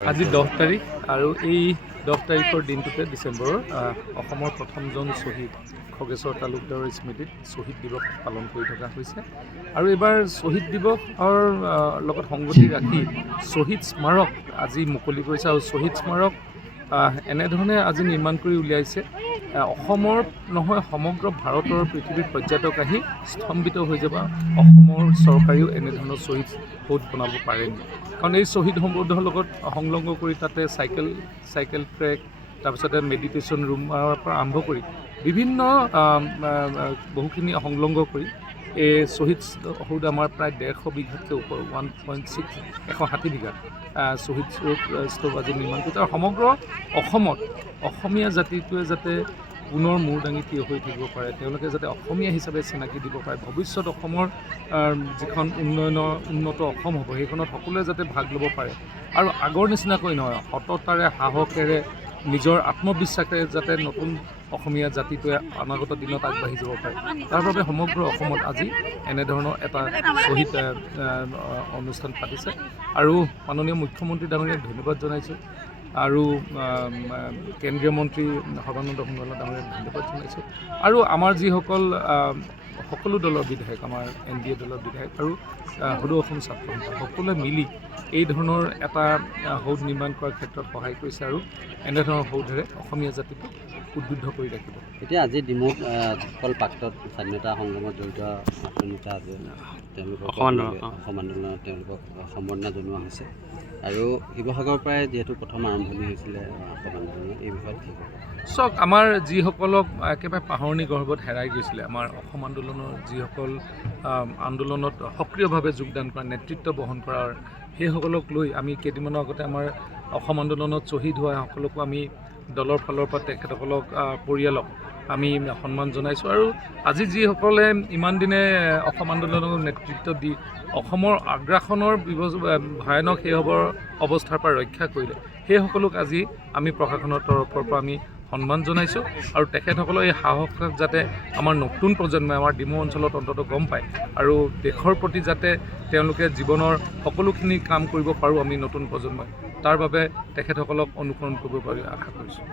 আজি 10 তাৰিখ আৰু এই 10 তাৰিখৰ দিনটোতে ডিচেম্বৰৰ অসমৰ প্ৰথমজন শ্বহীদ খগেশ্বৰ তালুকদাৰৰ স্মৃতিত শ্বহীদ দিৱস পালন কৰি থকা হৈছে আৰু এবাৰ শ্বহীদ দিৱসৰ লগত সংগতি ৰাখি শ্বহীদ স্মাৰক আজি মুকলি কৰিছে আৰু শ্বহীদ স্মাৰক এনেধৰণে আজি নিৰ্মাণ কৰি উলিয়াইছে অসমৰ নহয় সমগ্ৰ ভাৰতৰ পৃথিৱীৰ পৰ্যটক আহি স্তম্ভিত হৈ যাব অসমৰ চৰকাৰেও এনেধৰণৰ শ্বহীদ সৌধ বনাব পাৰেনি। কাৰণ এই শ্বহীদ সম্বন্ধৰ লগত সংলগ্ন কৰি তাতে চাইকেল ট্ৰেক, তাৰপিছতে মেডিটেশ্যন ৰুমৰ পৰা আৰম্ভ কৰি বিভিন্ন বহুখিনি সংলগ্ন কৰি এই শ্বহীদ সৌধ আমাৰ প্ৰায় 150 বিঘাতকৈ ওপৰ 160 বিঘা শ্বহীদ স্তূপ আজি নিৰ্মাণ কৰিছে। আৰু সমগ্ৰ অসমত অসমীয়া জাতিটোৱে যাতে পুনৰ মূৰ দাঙি থিয় হৈ থাকিব পাৰে, তেওঁলোকে যাতে অসমীয়া হিচাপে চিনাকি দিব পাৰে, ভৱিষ্যত অসমৰ যিখন উন্নত অসম হ'ব সেইখনত সকলোৱে যাতে ভাগ ল'ব পাৰে। আৰু আগৰ নিচিনাকৈ নহয়, সততাৰে সাহসেৰে নিজৰ আত্মবিশ্বাসেৰে যাতে নতুন অসমীয়া জাতিটোৱে অনাগত দিনত আগবাঢ়ি যাব পাৰে, তাৰ বাবে সমগ্ৰ অসমত আজি এনেধৰণৰ এটা শ্বহীদ অনুষ্ঠান পাতিছে। আৰু মাননীয় মুখ্যমন্ত্ৰী ডাঙৰীয়াক ধন্যবাদ জনাইছোঁ, আৰু কেন্দ্ৰীয় মন্ত্ৰী সৰ্বানন্দ সোণোৱাল ডাঙৰীয়াক ধন্যবাদ জনাইছোঁ, আৰু আমাৰ যিসকল সকলো দলৰ বিধায়ক, আমাৰ NDA দলৰ বিধায়ক আৰু সদৌ অসম ছাত্ৰ সন্থা সকলোৱে মিলি এই ধৰণৰ এটা সৌধ নিৰ্মাণ কৰাৰ ক্ষেত্ৰত সহায় কৰিছে, আৰু এনেধৰণৰ সৌধেৰে অসমীয়া জাতিটোক উদ্বুদ্ধ কৰি ৰাখিব। এতিয়া আজি ডিমৌত যিসকল প্ৰাক্তন স্বাধীনতা সংগ্ৰামত জড়িত ছাত্ৰ নেতা আছে, তেওঁলোকক অসম আন্দোলনত তেওঁলোকক সম্বৰ্ধনা জনোৱা হৈছে। আৰু শিৱসাগৰৰ পৰাই যিহেতু প্ৰথম আৰম্ভণি হৈছিলে অসম আন্দোলনৰ, এই বিষয়ত কি ক'ব? চাওক, আমাৰ যিসকলক একেবাৰে পাহৰণি গৰ্ভত হেৰাই গৈছিলে, আমাৰ অসম আন্দোলনৰ যিসকল আন্দোলনত সক্ৰিয়ভাৱে যোগদান কৰা, নেতৃত্ব বহন কৰাৰ সেইসকলক লৈ আমি কেইদিনমানৰ আগতে আমাৰ অসম আন্দোলনত শ্বহীদ হোৱা সকলকো আমি দলৰ ফালৰ পৰা তেখেতসকলক পৰিয়ালক আমি সন্মান জনাইছোঁ। আৰু আজি যিসকলে ইমান দিনে অসম আন্দোলনক নেতৃত্ব দি অসমৰ আগ্ৰাসনৰ ভয়ানক সেই অৱস্থাৰ পৰা ৰক্ষা কৰিলে, সেইসকলক আজি আমি প্ৰশাসনৰ তৰফৰ পৰা আমি সন্মান জনাইছোঁ। আৰু তেখেতসকলৰ এই সাহস যাতে আমাৰ নতুন প্ৰজন্মই আমাৰ ডিমৌ অঞ্চলত অন্ততঃ গম পায়, আৰু দেশৰ প্ৰতি যাতে তেওঁলোকে জীৱনৰ সকলোখিনি কাম কৰিব পাৰোঁ আমি নতুন প্ৰজন্মই, তাৰ বাবে তেখেতসকলক অনুসৰণ কৰিব পাৰি আশা কৰিছোঁ।